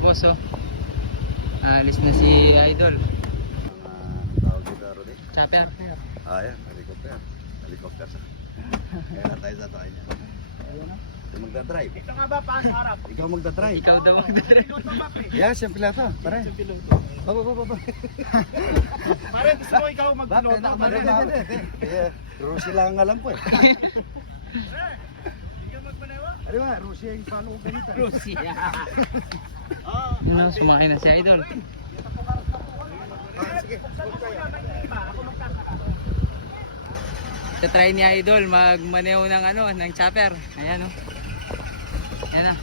boss, oh. Alis na si Idol. Tawag dito, Rudy. Chopper. Ayan, helicopter. Helicopter sa. Kaya na tayo sa tayo niya. Ikaw magdadrive. Ito nga ba pa sa harap? Ikaw magdadrive. Ikaw daw magdadrive. Piloto ba, pre? Yeah, siyempre piloto. Pare. Baba. Pare, gusto mo ikaw magpiloto? Kaya, Rusi lang ang alam ko eh. Ikaw magmanewa? Ano ba, Rusi yung paano ko ganito. Russia. Yun na, sumakay na si Idol. Sige. Try ni Idol magmaneho ng ano, ng chopper. Ayan, oh. Ayan na.